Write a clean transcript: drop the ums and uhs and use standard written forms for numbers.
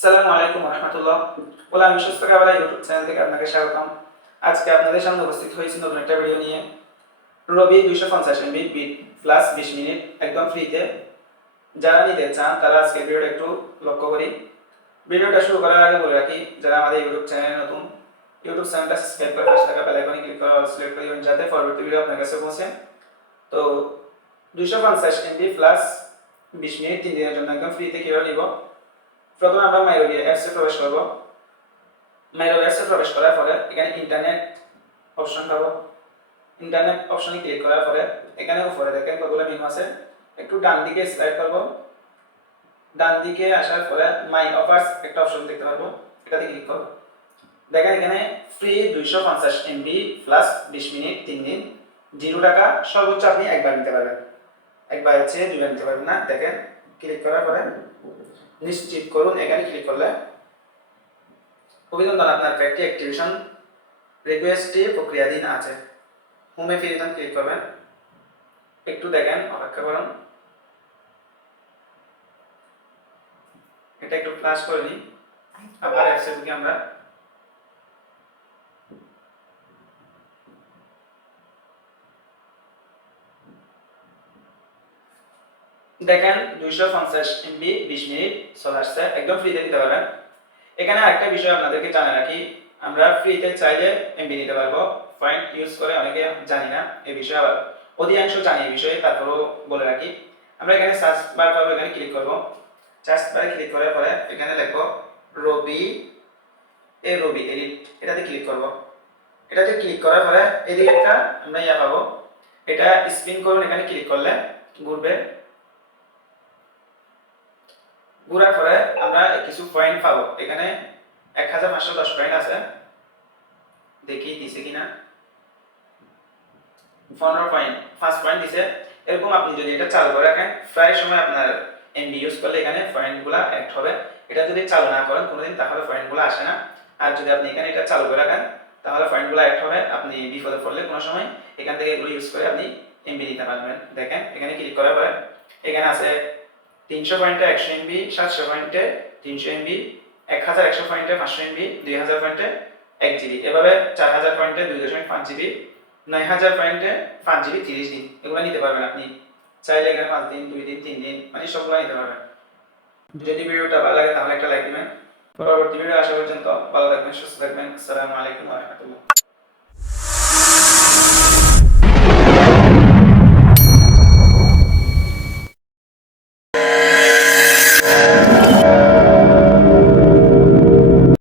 আসসালামু আলাইকুম রহমতুল্লাহ। বলে আমি সুস্থ খাবার ইউটিউব চ্যানেল থেকে আপনাকে স্বাগতম। আজকে আপনাদের সামনে উপস্থিত হয়েছি নতুন একটা ভিডিও নিয়ে। রবি 250 MB বিট প্লাস 20 মিনিট একদম ফ্রিতে। যারা নিতে চান তারা আজকে ভিডিওটা একটু লক্ষ্য করি। ভিডিওটা শুরু করার আগে বলে রাখি, যারা আমাদের ইউটিউব চ্যানেলে নতুন, ইউটিউব চ্যানেলটা সাবস্ক্রাইব করে পাশে থাকা বেল আইকনে ক্লিক করে অল সিলেক্ট করে দিবেন, যাতে পরবর্তী ভিডিও আপনার কাছে পৌঁছে। তো 250 MB প্লাস 20 মিনিট 3 দিনের জন্য একদম ফ্রিতে কিভাবে নিব। প্রথমে আমরা মাইরোবি অ্যাপসে প্রবেশ করব। মাইরোবি অ্যাপসে প্রবেশ করার পরে এখানে ইন্টারনেট অপশন পাবো। ইন্টারনেট অপশনে ক্লিক করার পরে এখানে উপরে দেখেন কতগুলো মেনু আছে, একটু ডান দিকে স্লাইড করব। ডান দিকে আসার পরে মাই অফার্স একটা অপশন দেখতে পারবো, এটাতে ক্লিক করব। দেখেন এখানে ফ্রি 250 MB প্লাস 20 মিনিট 3 দিন 0 টাকা, সর্বোচ্চ আপনি একবার নিতে পারবেন, একবার চেয়ে দুইবার নিতে পারবেন না। দেখেন ক্লিক করার পরে নিশ্চিত করুন, এখানে ক্লিক করলে অভিনন্দন, আপনার প্যাকটি অ্যাক্টিভেশন রিকোয়েস্টটি প্রক্রিয়াধীন আছে। হোমে ফিরে যান, ক্লিক করবেন, একটু দেখেন, অপেক্ষা করুন, এটা একটু ফ্লাশ করে নিই। আবার অ্যাপসে ঢুকে আমরা দেখেন 250 MB 20 মিনিট চলে আসছে, একদম ফ্রিতে নিতে পারবেন। এখানে আরেকটা বিষয় আপনাদেরকে জানা রাখি, আমরা ফ্রিতে চাইলে এমবি নিতে পারবো, পয়েন্ট ইউজ করে অনেকে জানি না এই বিষয়ে, আবার অধিকাংশ জানি এই বিষয়ে, তারপরেও বলে রাখি। আমরা এখানে সার্চ বার পাবো, এখানে ক্লিক করব। সার্চ বারে ক্লিক করার পরে এখানে লিখবো রবি রবি এডিট, এটাতে ক্লিক করব। এটাতে ক্লিক করার পরে এদিকে একটা আমরা ইয়া পাবো, এটা স্পিন করুন, এখানে ক্লিক করলে ঘুরবে। ঘোরার পরে আমরা কিছু পয়েন্ট পাবো, এখানে 1510 পয়েন্ট আছে, দেখি দিছে কিনা। 15 পয়েন্ট, 5 পয়েন্ট দিছে। এরকম আপনি যদি এটা চালু করে রাখেন, প্রায় সময় আপনার এমবি ইউজ করলে এখানে পয়েন্টগুলো অ্যাড হবে। এটা যদি চালু না করেন কোনোদিন, তাহলে পয়েন্টগুলো আসে না। আর যদি আপনি এখানে এটা চালু করে রাখেন, তাহলে পয়েন্টগুলো অ্যাড হবে। আপনি বিপদে পড়লে কোনো সময় এখান থেকে এগুলো ইউজ করে আপনি এমবি নিতে পারবেন। দেখেন এখানে ক্লিক করার পরে এখানে আছে 300 পয়েন্টে 100 MB, 700 পয়েন্টে 300 MB, 1100 পয়েন্টে 500 MB, 2000 পয়েন্টে 1 GB, এভাবে 4000 পয়েন্টে 2.5 GB, 9000 পয়েন্টে 5 GB 30 দিন, এগুলো নিতে পারবেন আপনি চাইলে। এখানে 5 দিন 2 দিন 3 দিন মানে সবগুলো নিতে পারবেন। যদি ভিডিওটা ভালো লাগে তাহলে একটা লাইক দিবেন। পরবর্তী ভিডিও আসা পর্যন্ত ভালো থাকবেন, সুস্থ থাকবেন। আসসালামু আলাইকুম ওয়া রাহমাতুল্লাহ।